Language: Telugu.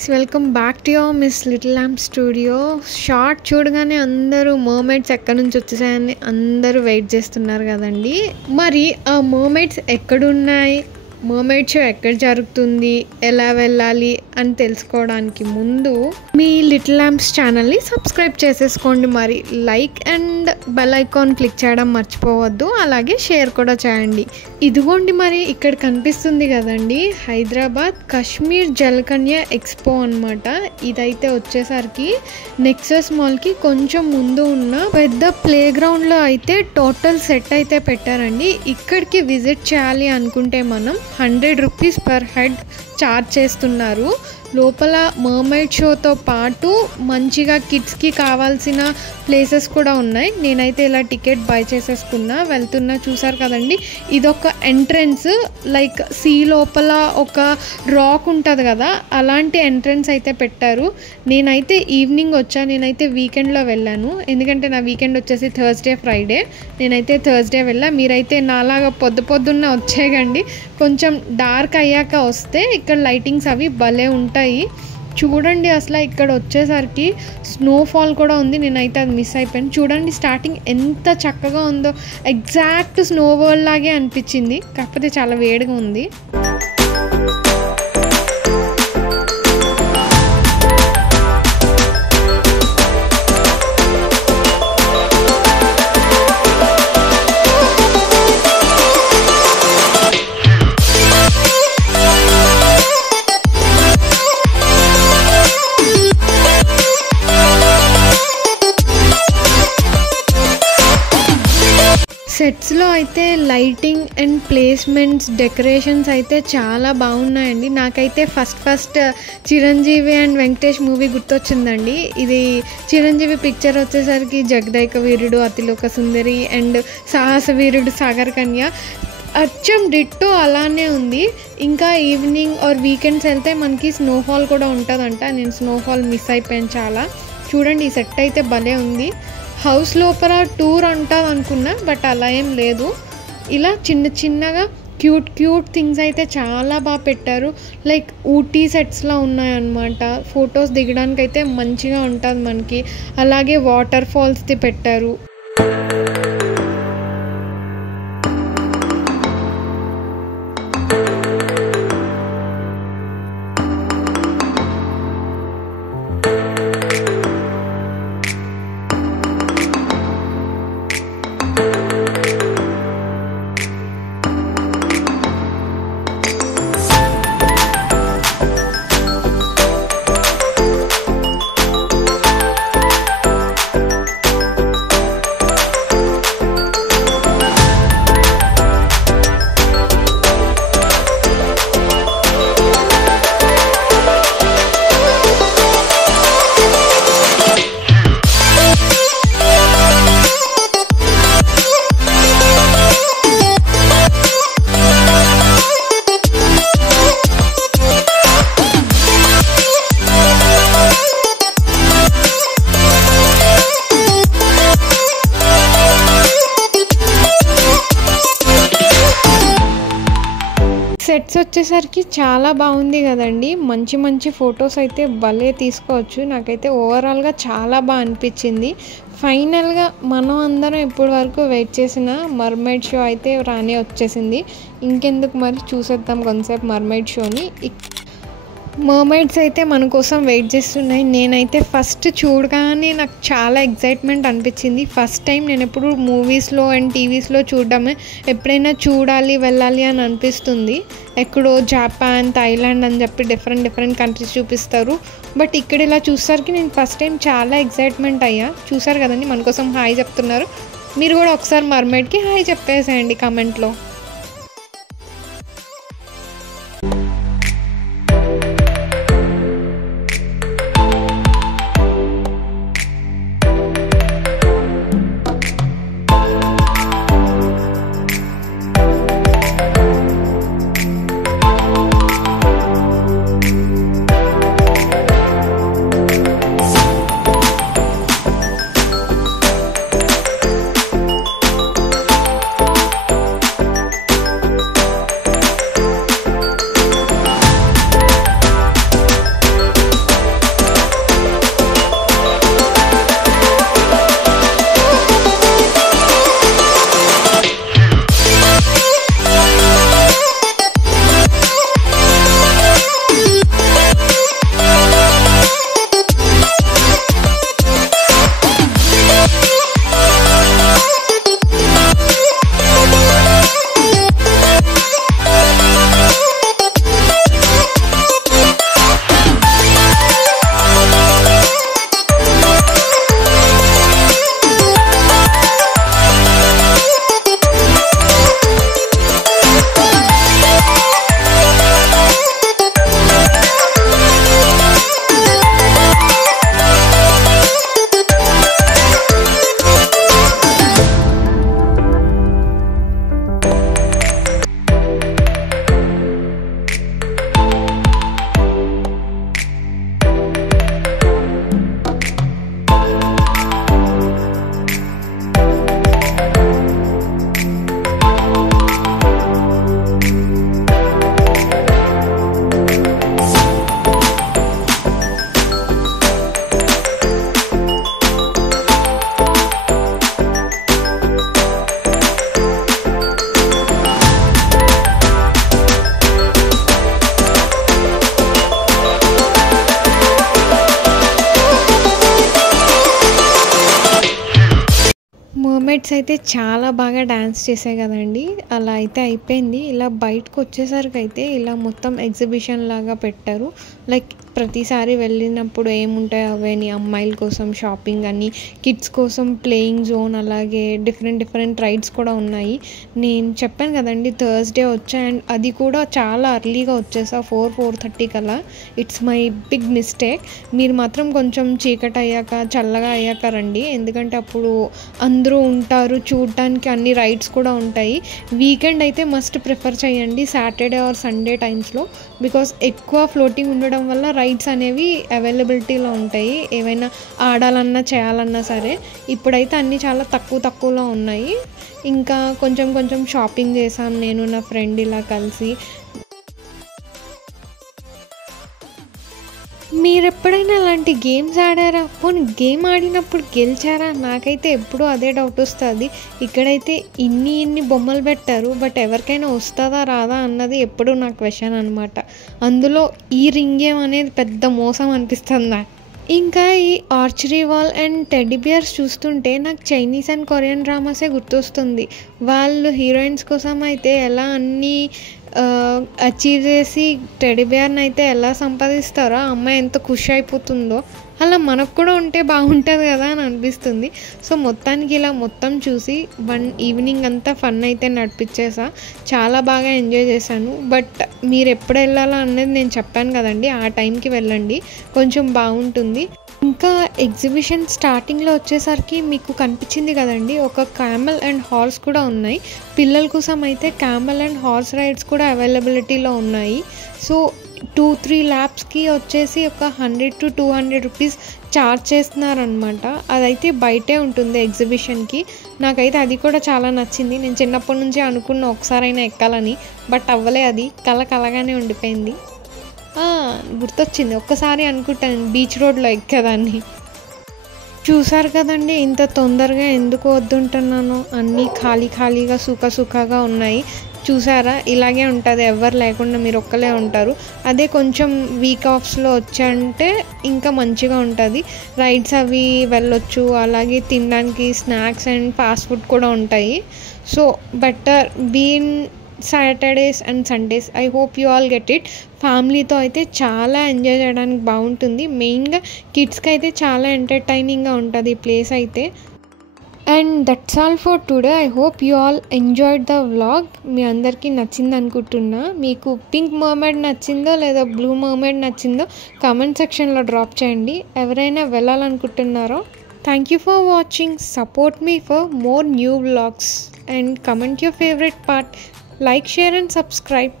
guys, welcome back to your Miss Little Lamp Studio. Short చూడగానే అందరూ మర్మైడ్స్ ఎక్కడి నుంచి వచ్చేసాయని అందరూ వెయిట్ చేస్తున్నారు కదండి. మరి ఆ మర్మైడ్స్ ఎక్కడున్నాయి, మర్మైడ్ షో ఎక్కడ జరుగుతుంది, ఎలా వెళ్ళాలి అని తెలుసుకోవడానికి ముందు మీ లిటిల్ ల్యాంప్స్ ఛానల్ని సబ్స్క్రైబ్ చేసేసుకోండి. మరి like and bell icon click చేయడం మర్చిపోవద్దు, అలాగే షేర్ కూడా చేయండి. ఇదిగోండి మరి ఇక్కడ కనిపిస్తుంది కదండి, హైదరాబాద్ కాశ్మీర్ జలకన్య ఎక్స్పో అనమాట. ఇదైతే వచ్చేసరికి నెక్సస్ మాల్కి కొంచెం ముందు ఉన్న పెద్ద ప్లే గ్రౌండ్లో అయితే టోటల్ సెట్ అయితే పెట్టారండి. ఇక్కడికి విజిట్ చేయాలి అనుకుంటే మనం 100 రూపీస్ పర్ హెడ్ ఛార్జ్ చేస్తున్నారు. లోపల మర్మైడ్ షోతో పాటు మంచిగా కిడ్స్కి కావాల్సిన ప్లేసెస్ కూడా ఉన్నాయి. నేనైతే ఇలా టికెట్ బై చేసేసుకున్నా, వెళ్తున్నా. చూసారు కదండి, ఇదొక ఎంట్రన్స్, లైక్ సీ లోపల ఒక రాక్ ఉంటుంది కదా, అలాంటి ఎంట్రన్స్ అయితే పెట్టారు. నేనైతే ఈవినింగ్ వచ్చా, నేనైతే వీకెండ్లో వెళ్ళాను, ఎందుకంటే నా వీకెండ్ వచ్చేసి థర్స్డే ఫ్రైడే. నేనైతే థర్స్డే వెళ్ళా. మీరైతే నాలాగా పొద్దున్న వచ్చేయండి, కొంచెం డార్క్ అయ్యాక వస్తే ఇక్కడ లైటింగ్స్ అవి భలే ఉంటాయి. చూడండి, అసలు ఇక్కడ వచ్చేసరికి స్నోఫాల్ కూడా ఉంది. నేనైతే అది మిస్ అయిపోయాను. చూడండి స్టార్టింగ్ ఎంత చక్కగా ఉందో, ఎగ్జాక్ట్ స్నో వరల్డ్ లాగే అనిపించింది, కాకపోతే చాలా వేడిగా ఉంది. సెట్స్లో అయితే లైటింగ్ అండ్ ప్లేస్మెంట్స్, డెకరేషన్స్ అయితే చాలా బాగున్నాయండి. నాకైతే first Chiranjeevi and Venkatesh movie గుర్తొచ్చిందండి. ఇది చిరంజీవి పిక్చర్ వచ్చేసరికి జగదైక వీరుడు, అతిలోక సుందరి అండ్ సాహస వీరుడు సాగర్ కన్య, అచ్చం డిట్టో అలానే ఉంది. ఇంకా ఈవినింగ్ ఆర్ వీకెండ్స్ వెళ్తే మనకి స్నోఫాల్ కూడా ఉంటుందంట. నేను స్నోఫాల్ మిస్ అయిపోయాను చాలా. చూడండి ఈ సెట్ అయితే భలే ఉంది. హౌస్ లోపల టూర్ ఉంటుంది అనుకున్నా, బట్ అలా ఏం లేదు. ఇలా చిన్నగా క్యూట్ థింగ్స్ అయితే చాలా బాగా పెట్టారు. లైక్ ఊటీ సెట్స్లా ఉన్నాయన్నమాట. ఫొటోస్ దిగడానికి అయితే మంచిగా ఉంటుంది మనకి. అలాగే వాటర్ ఫాల్స్ది పెట్టారు. సెట్స్ వచ్చేసరికి చాలా బాగుంది కదండి. మంచి ఫొటోస్ అయితే భలే తీసుకోవచ్చు. నాకైతే ఓవరాల్గా చాలా బాగా అనిపించింది. ఫైనల్గా మనం అందరం ఇప్పటి వరకు వెయిట్ చేసిన మర్మైడ్ షో అయితే రానే వచ్చేసింది. ఇంకెందుకు మరి, చూసేద్దాం కొంతసేపు మర్మైడ్ షోని. మర్మైడ్స్ అయితే మన కోసం వెయిట్ చేస్తున్నాయి. నేనైతే ఫస్ట్ చూడగానే నాకు చాలా ఎగ్జైట్మెంట్ అనిపించింది. ఫస్ట్ టైం నేను ఎప్పుడు మూవీస్లో అండ్ టీవీస్లో చూడడమే, ఎప్పుడైనా చూడాలి వెళ్ళాలి అని అనిపిస్తుంది. ఎక్కడో జపాన్, థాయిలాండ్ అని చెప్పి డిఫరెంట్ కంట్రీస్ చూపిస్తారు, బట్ ఇక్కడ ఇలా చూసేసరికి నేను ఫస్ట్ టైం చాలా ఎగ్జైట్మెంట్ అయ్యా. చూసారు కదండి, మన కోసం హాయ్ చెప్తున్నారు. మీరు కూడా ఒకసారి మర్మైడ్కి హాయ్ చెప్పేసేయండి కామెంట్లో. కిడ్స్ అయితే చాలా బాగా డాన్స్ చేసాయి కదండి. అలా అయితే అయిపోయింది. ఇలా బయటకు వచ్చేసరికి అయితే ఇలా మొత్తం ఎగ్జిబిషన్ లాగా పెట్టారు. లైక్ ప్రతిసారి వెళ్ళినప్పుడు ఏముంటాయో అవని అమ్మాయిల కోసం షాపింగ్ అని, కిడ్స్ కోసం ప్లేయింగ్ జోన్, అలాగే డిఫరెంట్ రైడ్స్ కూడా ఉన్నాయి. నేను చెప్పాను కదండి థర్స్డే వచ్చా, అండ్ అది కూడా చాలా అర్లీగా వచ్చేసా 4:30 కల్లా. It's my big mistake. మీరు మాత్రం కొంచెం చీకటి అయ్యాక చల్లగా అయ్యాక రండి, ఎందుకంటే అప్పుడు అందరూ ఉంటారు చూడటానికి, అన్ని రైడ్స్ కూడా ఉంటాయి. వీకెండ్ అయితే మస్ట్ ప్రిఫర్ చేయండి సాటర్డే ఆర్ సండే టైమ్స్లో, బికాస్ ఎక్కువ ఫ్లోటింగ్ ఉండడం వల్ల రైడ్స్ అనేవి అవైలబిలిటీలో ఉంటాయి. ఏవైనా ఆడాలన్నా చేయాలన్నా సరే. ఇప్పుడైతే అన్నీ చాలా తక్కువలో ఉన్నాయి. ఇంకా కొంచెం షాపింగ్ చేసాం నేను నా ఫ్రెండ్ ఇలా కలిసి. మీరు ఎప్పుడైనా అలాంటి గేమ్స్ ఆడారా? పోనీ గేమ్ ఆడినప్పుడు గెలిచారా? నాకైతే ఎప్పుడూ అదే డౌట్ వస్తుంది. ఇక్కడైతే ఇన్ని బొమ్మలు పెట్టారు, బట్ ఎవరికైనా వస్తుందా రాదా అన్నది ఎప్పుడూ నా క్వశ్చన్ అనమాట. అందులో ఈ రింగ్ గేమ్ అనేది పెద్ద మోసం అనిపిస్తుంది నాకు. ఇంకా ఈ archery wall and teddy beers చూస్తుంటే నాకు చైనీస్ అండ్ కొరియన్ డ్రామాసే గుర్తొస్తుంది. వాళ్ళు హీరోయిన్స్ కోసం అయితే ఎలా అన్నీ అచీవ్ చేసి టెడ్డీ బియర్ని అయితే ఎలా సంపాదిస్తారో, ఆ అమ్మాయి ఎంత ఖుషి అయిపోతుందో, అలా మనకు కూడా ఉంటే బాగుంటుంది కదా అని అనిపిస్తుంది. సో మొత్తానికి ఇలా మొత్తం చూసి ఈవినింగ్ అంతా ఫన్ అయితే నడిపించేసా. చాలా బాగా ఎంజాయ్ చేశాను. బట్ మీరు ఎప్పుడు వెళ్ళాలా అనేది నేను చెప్పాను కదండి, ఆ టైంకి వెళ్ళండి, కొంచెం బాగుంటుంది. ఇంకా ఎగ్జిబిషన్ స్టార్టింగ్లో వచ్చేసరికి మీకు కనిపించింది కదండి, ఒక క్యామెల్ అండ్ హార్స్ కూడా ఉన్నాయి. పిల్లల కోసం అయితే క్యామెల్ అండ్ హార్స్ రైడ్స్ కూడా అవైలబిలిటీలో ఉన్నాయి. సో 2-3 ల్యాబ్స్కి వచ్చేసి ఒక 100 to 200 రూపీస్ ఛార్జ్ చేస్తున్నారనమాట. అదైతే బయటే ఉంటుంది ఎగ్జిబిషన్కి. నాకైతే అది కూడా చాలా నచ్చింది. నేను చిన్నప్పటి నుంచి అనుకున్న ఒకసారైనా ఎక్కాలని, బట్ అవ్వలే, అది కలగానే ఉండిపోయింది. గుర్తొచ్చింది, ఒక్కసారి అనుకుంటాను బీచ్ రోడ్లో ఎక్కేదాన్ని. చూసారు కదండి ఇంత తొందరగా ఎందుకు వద్దుంటున్నాను, అన్నీ ఖాళీగా సుఖగా ఉన్నాయి. చూసారా, ఇలాగే ఉంటుంది, ఎవరు లేకుండా మీరు ఒక్కలే ఉంటారు. అదే కొంచెం వీక్ ఆఫ్స్లో వచ్చాయంటే ఇంకా మంచిగా ఉంటుంది. రైడ్స్ అవి వెళ్ళొచ్చు, అలాగే తినడానికి స్నాక్స్ అండ్ ఫాస్ట్ ఫుడ్ కూడా ఉంటాయి. So better been Saturdays and Sundays. I hope you all get it. ఫ్యామిలీతో అయితే చాలా ఎంజాయ్ చేయడానికి బాగుంటుంది. మెయిన్గా కిడ్స్కి అయితే చాలా ఎంటర్టైనింగ్గా ఉంటుంది ఈ ప్లేస్ అయితే. And that's all for today. I hope you all enjoyed the vlog. మీ అందరికీ నచ్చింది అనుకుంటున్నా. మీకు పింక్ మర్మైడ్ నచ్చిందో లేదా బ్లూ మర్మైడ్ నచ్చిందో కామెంట్ సెక్షన్లో డ్రాప్ చేయండి. ఎవరైనా వెళ్ళాలనుకుంటున్నారో. Thank you for watching. Support మీ for more new vlogs and comment your favorite part. Like, share and subscribe.